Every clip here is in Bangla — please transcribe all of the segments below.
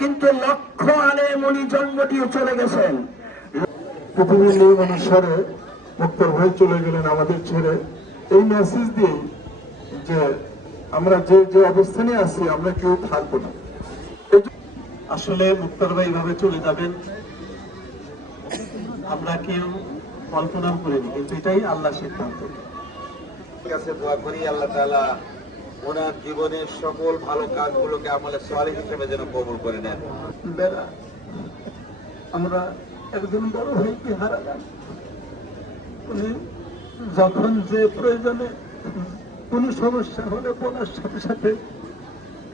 কিন্তু লক্ষ আনে মনি জন্ম দিয়ে চলে গেছেন। পৃথিবীর নেই অনুসারে মুক্তর ভাই চলে গেলেন আমাদের ছেড়ে। এই মেসেজ দিয়ে যে আমরা যে যে অবস্থানে আছি আমরা কেউ থাকব না। আসলে মুক্তার ভাই এভাবে চলে যাবেন আমরা কেউ কল্পনাও করিনি কিন্তু এটাই আল্লাহ সিদ্ধান্ত। কাছে দোয়া করি আল্লাহ তাআলা ওনার জীবনের সকল ভালো কাজগুলোকে আমলে সোয়ালি হিসেবে যেন কবুল করে নেন। বেড়া আমরা একজন বড় ভাইকে হারালাম। উনি যখন যে প্রয়োজনে কোনো সমস্যা হলে বলার সাথে সাথে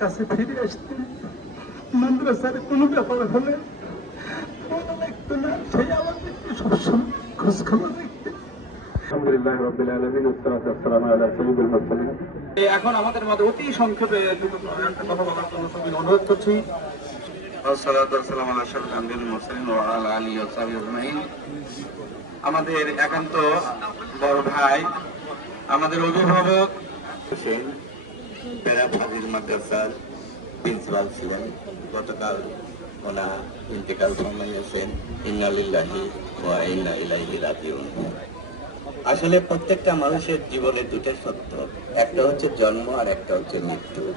কাছে ফিরে আসতেন মাদ্রাসার কোনো ব্যাপার হলে লাগতো না সেই আমাদেরকে সবসময় খোঁজ খবর এখন আমাদের মধ্যে অতি সংক্ষেপে দুটো একটা কথা বলার জন্য সবাই অনুরোধ করছি। আসসালাতু ওয়াসসালামু আলা আশরাফিল আনবিয়াল মুরসালিন ওয়া আলা আলিহি ওয়া সাহবিহি আজমাইন। আমাদের একান্ত বড় ভাই আমাদের অভিভাবক। প্রিন্সিপাল ছিলেন। গতকাল ইন্তেকাল আসলে প্রত্যেকটা মানুষের জীবনে দুটো সত্য। একটা হচ্ছে জন্ম আর একটা হচ্ছে মৃত্যু।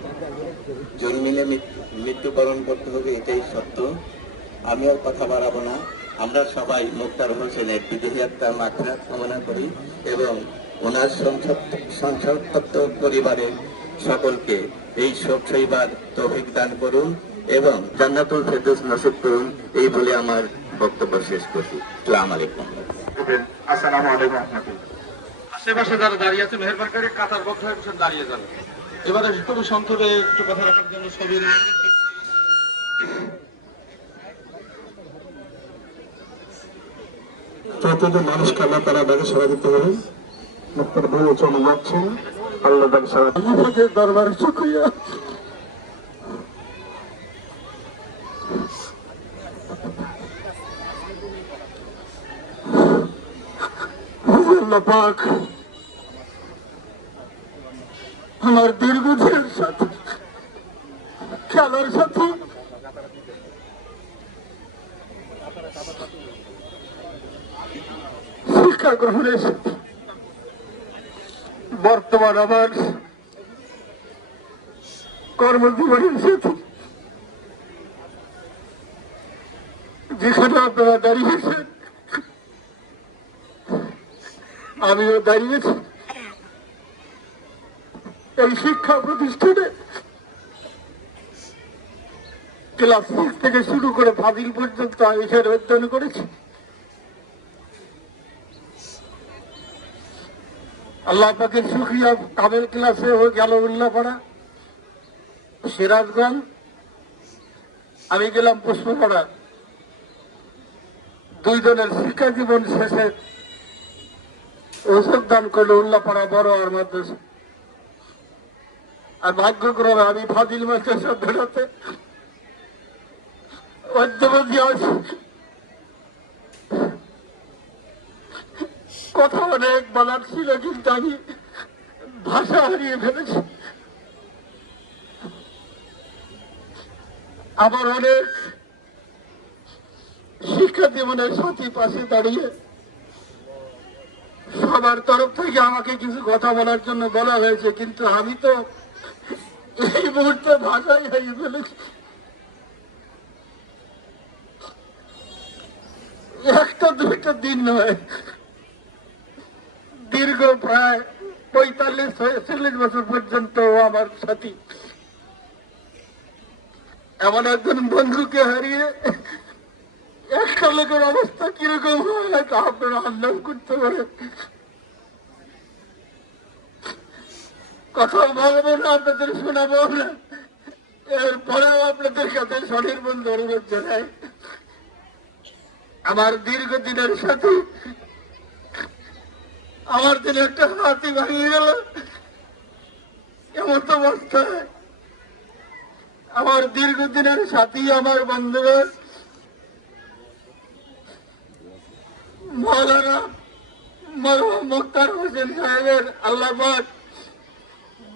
জন্মিলে মৃত্যু, মৃত্যুবরণ করতে হবে, এটাই সত্য। আমি আর কথা বাড়াবো না। আমরা সবাই মুক্তার হোসেনের বিদেহী আত্মার মাখরাত কামনা করি এবং ওনার সংসপ্ত পরিবারের সকলকে এই শোক সইবার তৌফিক দান করুন এবং জান্নাতুল ফেরদৌস নসিব করুন এই বলে আমার বক্তব্য শেষ করছি। আসসালামু আলাইকুম। আসসালামু আলাইকুম আশেপাশে যারা দাঁড়িয়ে আছে মেহেরবান করে কাতার বক্ষ দাঁড়িয়ে যাবে এবারে খুবই সংক্ষেপে একটু কথা রাখার জন্য সবই প্রতিটি মানুষকে আল্লাহ তারা তাকে সারা দিতে হবে মুক্তার ভাই চলে যাচ্ছেন আল্লাহ আমাদের দরবারে শুকরিয়া। পাক, আমার দীর্ঘদিনের সাথে, খেলার সাথে। শিক্ষা গ্রহণের সাথে। বর্তমান আমার কর্মজীবনের সাথে যেখানে আপনারা দাঁড়িয়েছেন আমিও দাঁড়িয়েছি এই শিক্ষা প্রতিষ্ঠানে ক্লাস সিক্স থেকে শুরু করে ফাজিল পর্যন্ত আমি এখানে অধ্যয়ন করেছি। আল্লাহ পাকের সুখিয়া কামেল ক্লাসে হয়ে গেল উল্লাপাড়া। সিরাজগঞ্জ, আমি গেলাম পুষ্পপাড়া। দুই জনের শিক্ষা জীবন শেষে ওষুধ দান করল উল্লাপাড়া বড় আর মাদ্রাসা। আর ভাগ্যক্রমে আমি ফাজিল মাদ্রাসা বেরোতে অধ্যবধি আছি কথা অনেক বলার ছিল, কিন্তু আমি ভাষা হারিয়ে ফেলেছি। আবার অনেক শিক্ষা জীবনের সাথী পাশে দাঁড়িয়ে সবার তরফ থেকে আমাকে কিছু কথা বলার জন্য বলা হয়েছে, কিন্তু আমি তো এই মুহূর্তে ভাষাই হারিয়ে ফেলেছি। একটা দুইটা দিন নয় পঁয়তাল্লিশ চল্লিশ বছর পর্যন্ত আমার সাথী। এমন একজন বন্ধুকে হারিয়ে একটা লোকের অবস্থা কীরকম হয়, তা আপনারা আন্দাজ করতে পারেন। কথা বলব না, আপনাদের শোনাবো না। এরপরেও আপনাদের সাথে স্বনির্বন্ধ অনুরোধ জানাই। আমার দীর্ঘদিনের সাথে আমার দিনে একটা হাতি ভাঙিয়ে গেল। এমন তো অবস্থায় আমার দীর্ঘদিনের সাথী, আমার বন্ধুগণ মৌলানা মুক্তার হোসেন সাহেবের আল্লাহ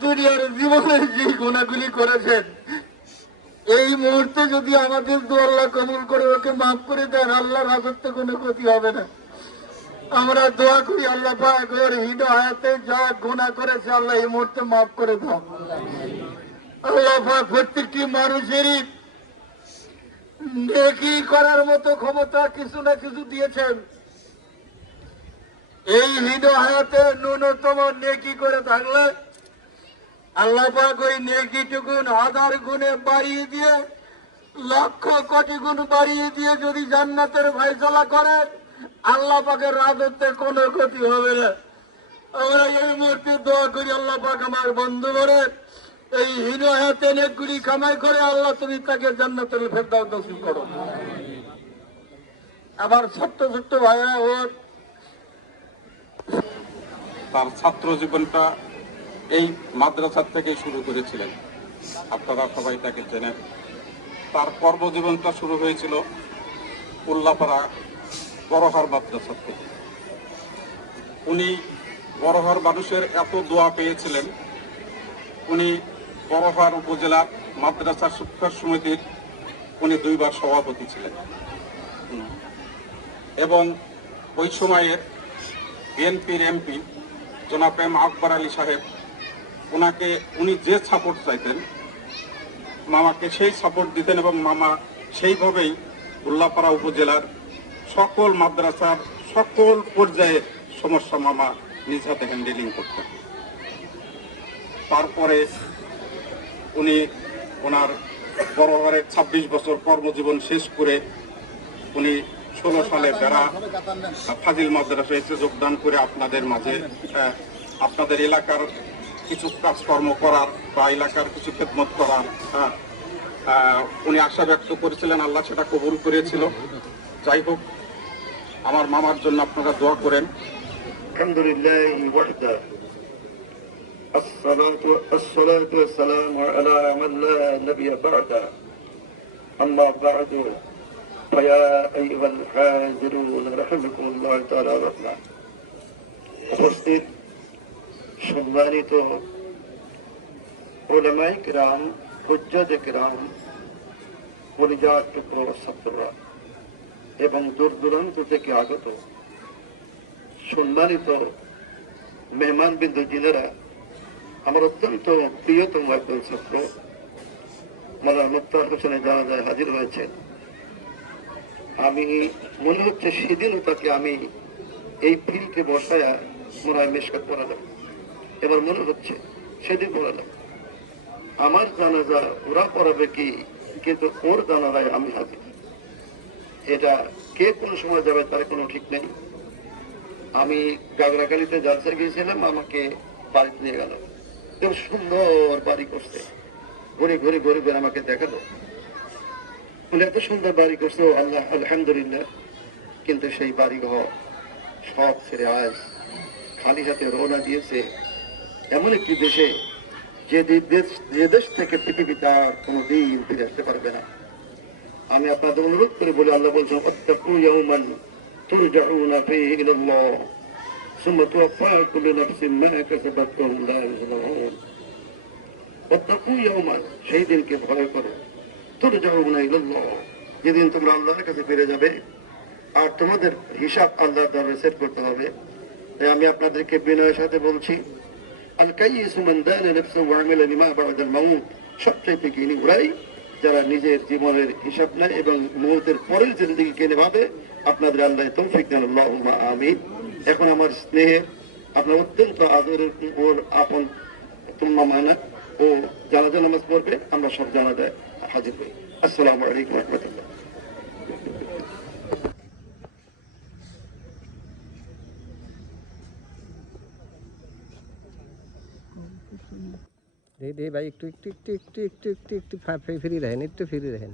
দুনিয়ার জীবনে যে গুণাগুলি করেছেন, এই মুহূর্তে যদি আমাদের দু আল্লাহ কবুল করে ওকে মাফ করে দেন আল্লাহ রাজত্ব কোনো ক্ষতি হবে না। আমরা দোয়া করি, আল্লাহ পাক হায়াতে যা গুণা করেছে, আল্লাহ এই মুহূর্তে মাফ করে দাও। আল্লাহ পাক প্রত্যেকটি মানুষেরই নেকি করার মতো ক্ষমতা কিছু না কিছু দিয়েছেন। এই হিদ হায়াতে ন্যূনতম নেকি করে থাকলে আল্লাহ পাক ওই নেকিটুকুন হাজার গুণে বাড়িয়ে দিয়ে, লক্ষ কোটি গুণ বাড়িয়ে দিয়ে যদি জান্নাতের ফয়সলা করেন আল্লাহ পাকের রাজত্বের কোনো ক্ষতি হবে না। আমরা এই মুহূর্তে দোয়া করি, আল্লাহ পাক আমার বন্ধু করে এই হীন হাতে নেকগুলি কামাই করে আল্লাহ তুমি তাকে জান্নাতের ফেরদাও নসিব করো। আমার ছোট্ট ছোট্ট ভাইয়া ওর তার ছাত্র জীবনটা এই মাদ্রাসার থেকে শুরু করেছিলেন। আপনারা সবাই তাকে চেনেন। তার কর্মজীবনটা শুরু হয়েছিল উল্লাপাড়া বড়হার মাদ্রাসার থেকে উনি বড়হার মানুষের এত দোয়া পেয়েছিলেন। উনি বড়হার উপজেলার মাদ্রাসা শিক্ষা সমিতির উনি দুইবার সভাপতি ছিলেন। এবং ওই সময়ের বিএনপির এমপি জনাব আকবর আলী সাহেব ওনাকে উনি যে সাপোর্ট চাইতেন, মামাকে সেই সাপোর্ট দিতেন এবং মামা সেইভাবেই উল্লাপাড়া উপজেলার সকল মাদ্রাসার সকল পর্যায়ে সমস্যা মামা নিজ হাতে হ্যান্ডেলিং করতেন। তারপরে উনি ওনার বড়হারের ছাব্বিশ বছর কর্মজীবন শেষ করে উনি ষোলো সালে বেড়া ফাজিল মাদ্রাসায় এসে যোগদান করে আপনাদের মাঝে আপনাদের এলাকার কিছু কাজকর্ম করার বা এলাকার কিছু খেদমত করার উনি আশা ব্যক্ত করেছিলেন, আল্লাহ সেটা কবুল করেছিল। যাই হোক আমার মামার জন্য আপনারা দোয়া করেন الحمد لله وحده الصلاة الصلاة والسلام على من لا نبي بعده أما بعد فيا أيها الحاضرون رحمكم الله تعالى رحمة উপস্থিত সম্মানিত ওলামাই কিরাম হুজ্জাদ কিরাম পরিজাত টুকরো ছাত্ররা এবং দূর দূরান্ত থেকে আগত সম্মানিত মেহমান বিন্দু জিনেরা, আমার অত্যন্ত প্রিয়তম একজন ছাত্র মালার মুক্তার হোসেনে জানা যায় হাজির হয়েছেন। আমি মনে হচ্ছে সেদিনও তাকে আমি এই ফিল্ডে বসায়া মনে হয় মেশকাত পড়ালাম এবার মনে হচ্ছে সেদিন পড়ালাম আমার জানাজা ওরা পড়াবে কি, কিন্তু ওর জানাজায় আমি হাজির। এটা কে কোন সময় যাবে তার কোনো ঠিক নেই। আমি গাগরাকালিতে জালসা গিয়েছিলাম, আমাকে বাড়িতে নিয়ে গেল। খুব সুন্দর বাড়ি করছে। ঘুরে ঘুরে ঘুরে ঘুরে আমাকে দেখাল। বলে, এত সুন্দর বাড়ি করছ, আল্লাহ, আলহামদুলিল্লাহ। কিন্তু সেই বাড়ি ঘর সব ছেড়ে আজ খালি হাতে রওনা দিয়েছে এমন একটি দেশে যে দেশ যে দেশ থেকে পৃথিবী তার কোনো দিন ফিরে আসতে পারবে না। আমি আপনাদের অনুরোধ করে বলি, আল্লাহ বলছেন অত্যাকু সেই দিনকে ভয় করো। যেদিন তোমরা কাছে যাবে, আর তোমাদের হিসাব আল্লাহ সেট করতে হবে। তাই আমি আপনাদেরকে বিনয়ের সাথে বলছি আল কাই সুমন দানা কিনি ওরাই যারা নিজের জীবনের হিসাব নেয় এবং মুহূর্তের পরের কেনে ভাবে, আপনাদের আল্লাহ তৌফিক আমিন। এখন আমার স্নেহের আপনার অত্যন্ত আদরের ওর আপন তুম্মা মানা ও জানাজা নামাজ পড়বে, আমরা সব জানা যায় হাজির হই। আসসালামু আলাইকুম রহমতুল্লাহ। দেখি দেখি ভাই, একটু একটু একটু একটু একটু একটু একটু ফ্রি রাখেন একটু ফ্রি রাখেন